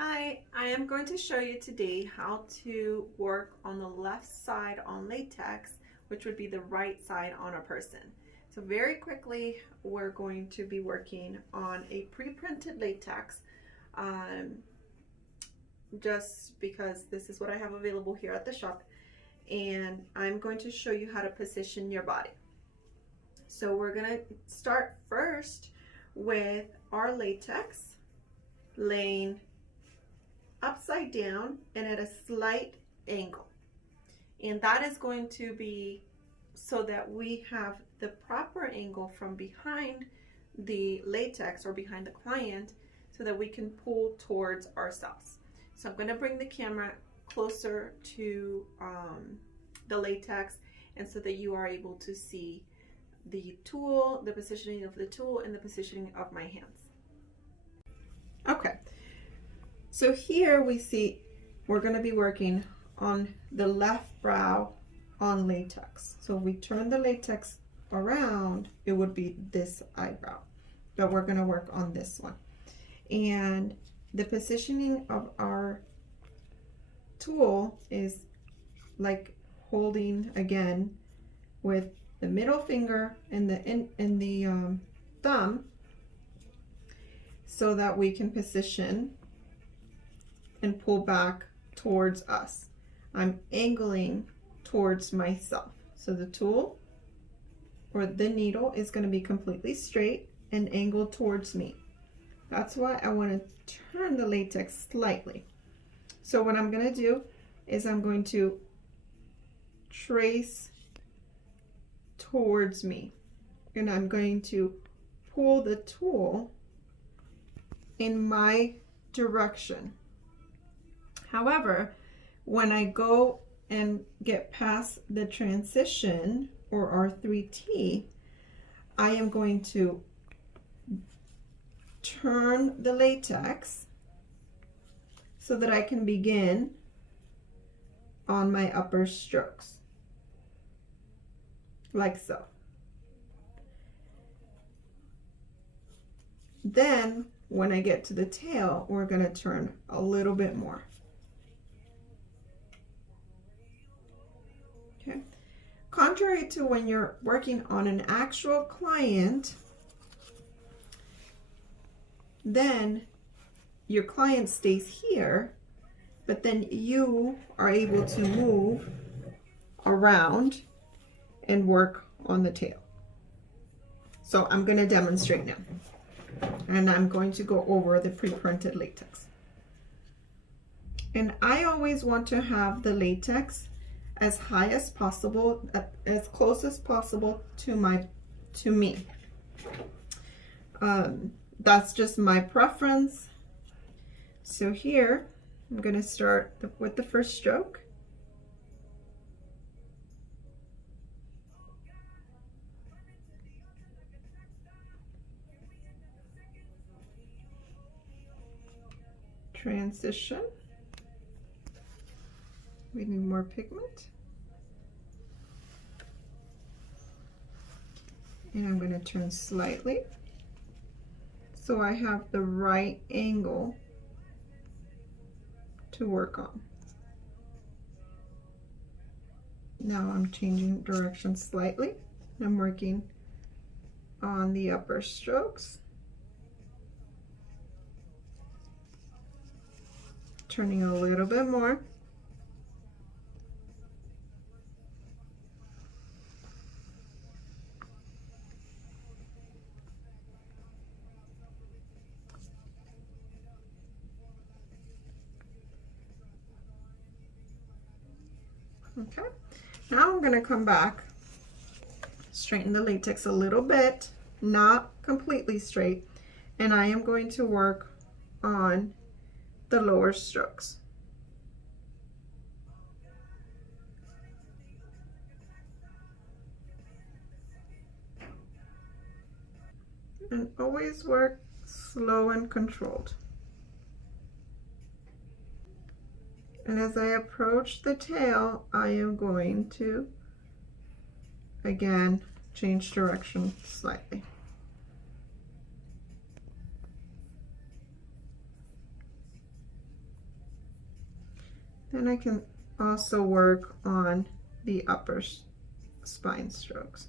Hi, I am going to show you today how to work on the left side on latex, which would be the right side on a person. So very quickly, we're going to be working on a pre-printed latex, just because this is what I have available here at the shop, and I'm going to show you how to position your body. So we're gonna start first with our latex laying upside down and at a slight angle, and that is going to be so that we have the proper angle from behind the latex or behind the client so that we can pull towards ourselves. So I'm going to bring the camera closer to the latex, and so that you are able to see the tool, the positioning of the tool, and the positioning of my hands. Okay. So here we see we're going to be working on the left brow on latex. So if we turn the latex around, it would be this eyebrow, but we're going to work on this one. And the positioning of our tool is like holding again with the middle finger and the thumb, so that we can position and pull back towards us. I'm angling towards myself. So the tool or the needle is going to be completely straight and angled towards me. That's why I want to turn the latex slightly. So what I'm going to do is I'm going to trace towards me, and I'm going to pull the tool in my direction. However, when I go and get past the transition or R3T, I am going to turn the latex so that I can begin on my upper strokes, like so. Then when I get to the tail, we're going to turn a little bit more. Okay. Contrary to when you're working on an actual client, then your client stays here, but then you are able to move around and work on the tail. So I'm going to demonstrate now, and I'm going to go over the pre-printed latex. And I always want to have the latex as high as possible, as close as possible to me. That's just my preference. So here I'm going to start with the first stroke. Transition. We need more pigment. And I'm going to turn slightly so I have the right angle to work on. Now I'm changing direction slightly. I'm working on the upper strokes, turning a little bit more. Okay, now I'm going to come back, straighten the latex a little bit, not completely straight, and I am going to work on the lower strokes. And always work slow and controlled. And as I approach the tail, I am going to, again, change direction slightly. Then I can also work on the upper spine strokes.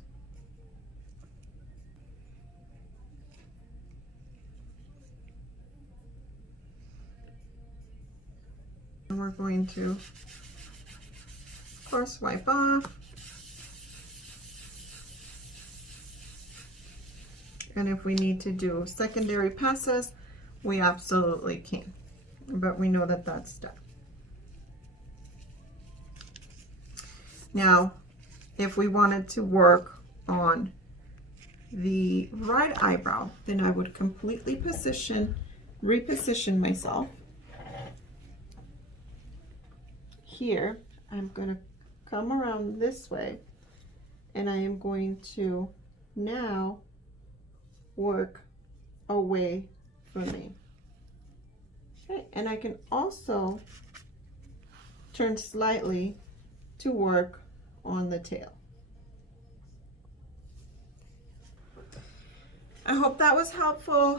And we're going to, of course, wipe off. And if we need to do secondary passes, we absolutely can. But we know that that's done. Now, if we wanted to work on the right eyebrow, then I would completely reposition myself. Here, I'm going to come around this way, and I am going to now work away from me. Okay, and I can also turn slightly to work on the tail. I hope that was helpful.